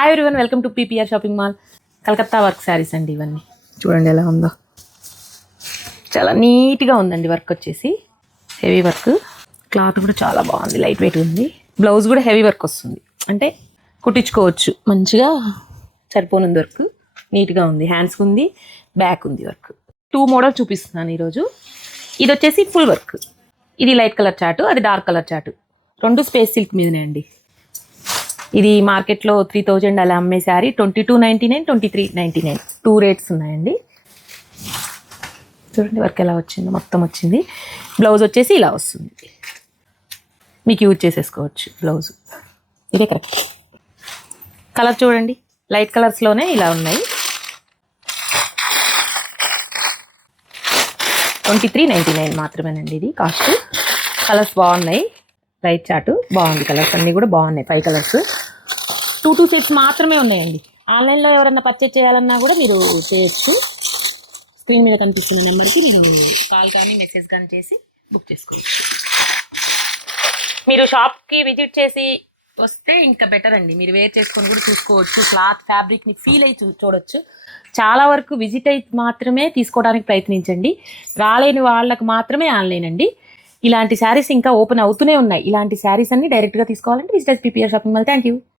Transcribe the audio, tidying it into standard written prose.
Hi everyone, welcome to PPR shopping mall. Calcutta work saris అండి ఇవన్నీ. చూడండి ఎలా ఉందో, చాలా నీట్గా ఉందండి. వర్క్ వచ్చేసి హెవీ వర్క్, క్లాత్ కూడా చాలా బాగుంది, లైట్ వెయిట్ ఉంది. బ్లౌజ్ కూడా హెవీ వర్క్ వస్తుంది, అంటే కుట్టించుకోవచ్చు మంచిగా. సరిపోనుంది వర్క్, నీట్గా ఉంది. హ్యాండ్స్కి ఉంది, బ్యాక్ ఉంది వర్క్. 2 మోడల్ చూపిస్తున్నాను ఈరోజు. ఇది వచ్చేసి ఫుల్ వర్క్, ఇది లైట్ కలర్ చాటు, అది డార్క్ కలర్ చాటు. 2 స్పేస్ సిల్క్ మీదనే అండి. ఇది మార్కెట్లో 3000 అలా అమ్మే శారీ 2299, 2399 2 రేట్స్ ఉన్నాయండి. చూడండి వర్క్ ఎలా వచ్చిందో, మొత్తం వచ్చింది. బ్లౌజ్ వచ్చేసి ఇలా వస్తుంది, మీకు యూజ్ చేసేసుకోవచ్చు బ్లౌజ్. ఇదే కరెక్ట్ కలర్. చూడండి లైట్ కలర్స్లోనే ఇలా ఉన్నాయి. 2399 మాత్రమేనండి ఇది కాస్ట్. కలర్స్ బాగున్నాయి, లైట్ చాటు బాగుంది. కలర్స్ అన్నీ కూడా బాగున్నాయి, 5 కలర్స్. 2 సెట్స్ మాత్రమే ఉన్నాయండి. ఆన్లైన్లో ఎవరన్నా పర్చేజ్ చేయాలన్నా కూడా మీరు చేయొచ్చు. స్క్రీన్ మీద కనిపిస్తున్న నెంబర్కి మీరు కాల్ కానీ మెసేజ్ కానీ చేసి బుక్ చేసుకోవచ్చు. మీరు షాప్కి విజిట్ చేసి వస్తే ఇంకా బెటర్ అండి. మీరు వేర్ చేసుకొని కూడా చూసుకోవచ్చు, క్లాత్ ఫ్యాబ్రిక్ని ఫీల్ అయ్యి చూడొచ్చు. చాలా వరకు విజిట్ అయి మాత్రమే తీసుకోవడానికి ప్రయత్నించండి. రాలేని వాళ్ళకు మాత్రమే ఆన్లైన్ అండి. ఇలాంటి శారీస్ ఇంకా ఓపెన్ అవుతూనే ఉన్నాయి. ఇలాంటి శారీస్ అన్ని డైరెక్ట్గా తీసుకోవాలంటే visit PPR shopping mall. Thank you.